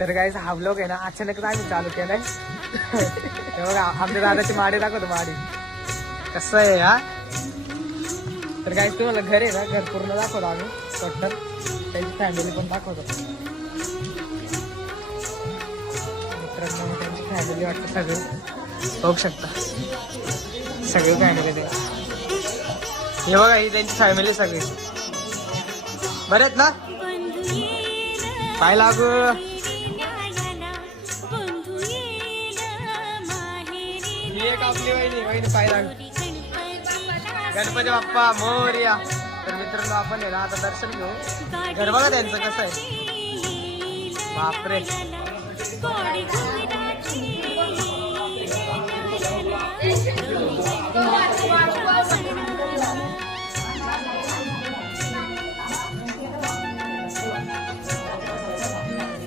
तर गाईस हा व्लॉग आहे ना अचानकच आम्ही चालू केलाय. हे बघा आमच्या दादाची माडी दाखवतो माडी कसं आहे हा. तर गाईस तुम्हाला घर आहे ना घर पूर्ण दाखवतो आम्ही टोटल. त्यांची फॅमिली पण दाखवतो. मित्रांनो त्यांची फॅमिली वाटतं सगळं बघू शकता. सगळी फॅमिली ते हे बघा ही त्यांची फॅमिली सगळी बरे आहेत ना. पाय लागू एक आपली वहिनी पाय लागू. गणपती बाप्पा मोरया. तर मित्रांनो आपण आहे ना आता दर्शन घेऊ. घर बघा त्यांचं कसं आहे बापरे.